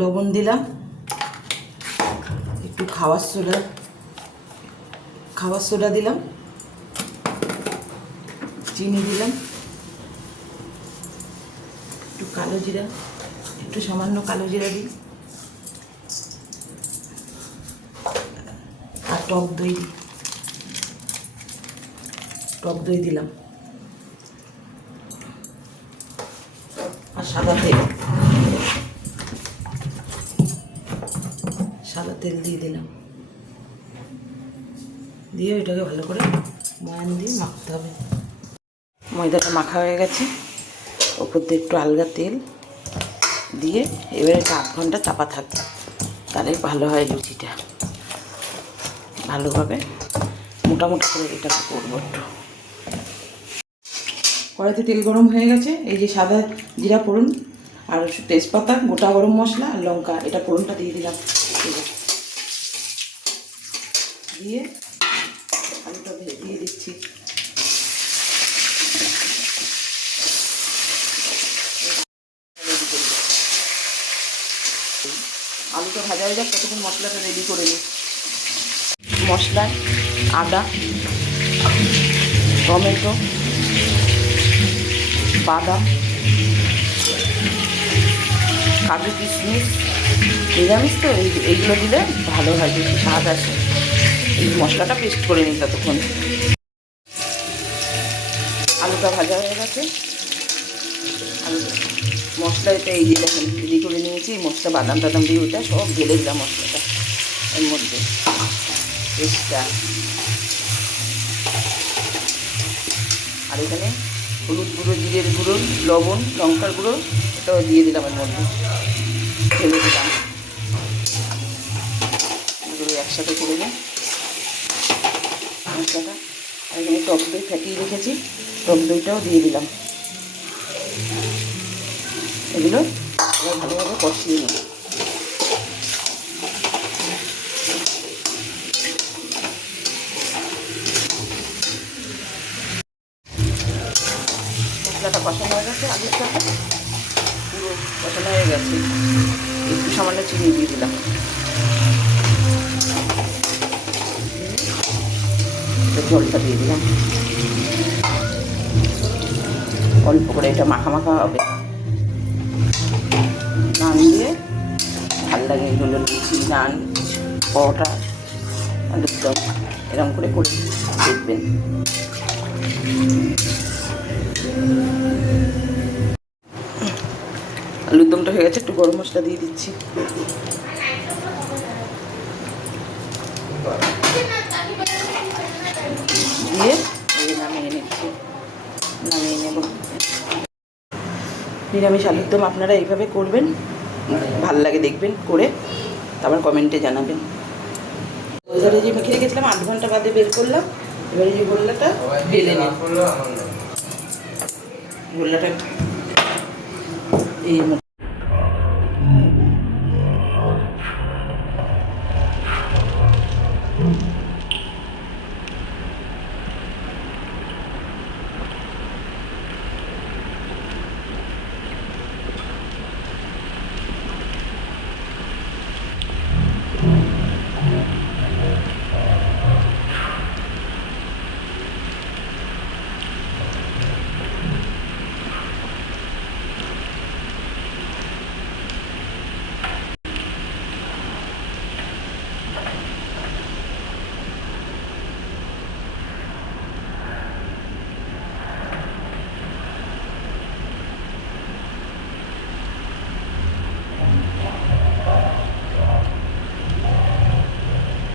লবণ দিলাম, একটু খাবার সোডা দিলাম, চিনি দিলাম, একটু কালো জিরা, একটু সামান্য কালো জিরা দিই, আর টক দই দিলাম, আর সাদা তেল দিয়ে দিলাম, দিয়ে এটাকে ভালো করে ময়ান দিয়ে মাখতে হবে। ময়দাটা মাখা হয়ে গেছে, ওপর দিয়ে একটু আলগা তেল দিয়ে এবারে 8 ঘন্টা চাপা থাকবে, তাহলে ভালো হয় লুচিটা। ভালোভাবে মোটামুটি করে এটাকে করবো একটু। কড়াইতে তেল গরম হয়ে গেছে, এই যে সাদা জিরা ফোড়ন আর তেজপাতা, গোটা গরম মশলা আর লঙ্কা, এটা ফোড়নটা দিয়ে দিলাম। দিয়ে আলুটা দিয়ে দিচ্ছি। আলুটা ভাজা হয়ে যাক, ততক্ষণ মশলাটা রেডি করে নিই। মশলায় আদা, টমেটো, বাদাম, কাজু, কিশমিশ, নিরামিষ তো এইগুলো দিলে ভালো হয়, বেশি স্বাদ আসে। এই মশলাটা পেস্ট করে নিই ততক্ষণ। আলুটা ভাজা হয়ে গেছে, মশলাটা এই যে দেখেন রেডি করে নিয়েছি। মশলা বাদাম টাদাম দিয়ে ওটা সব ঢেলে দিলাম মশলাটা এর মধ্যে, পেস্টটা। আর এখানে হলুদ গুঁড়ো, জিরের গুঁড়ো, লবণ, লঙ্কার গুঁড়ো এটাও দিয়ে দিলাম এর মধ্যে, ঢেলে দিলাম। এগুলো একসাথে করে নিই মশলাটা। আর এখানে টক দই ফেটিয়ে রেখেছি, টক দইটাও দিয়ে দিলাম। এগুলো এবার ভালোভাবে কষিয়ে নিই। মশলাটা কষানো হয়ে গেছে, আলুর সাথে পুরো কষানো হয়ে গেছে। একটু সামান্য চিনি দিয়ে দিলাম, জলটা দিয়ে দিলাম অল্প করে। এটা মাখা মাখা হবে, নান দিয়ে ভাল লাগে এগুলো, লুচি, নান, পরোটা, আলুর দম এরকম করে দেখবেন। আলুর দমটা হয়ে গেছে, একটু গরম মশলা দিয়ে দিচ্ছি। দিয়ে নামিয়ে নিচ্ছি, নামিয়ে নেব। নিরামিষ আলুর দম আপনারা এইভাবে করবেন, ভাল লাগে দেখবেন করে, তারপর কমেন্টে জানাবেন। এবারে যে মেখে রেখেছিলাম 8 ঘন্টা বাদে বের করলাম। এবারে যে গোল্লাটা বেলে নিই, গোল্লাটা এই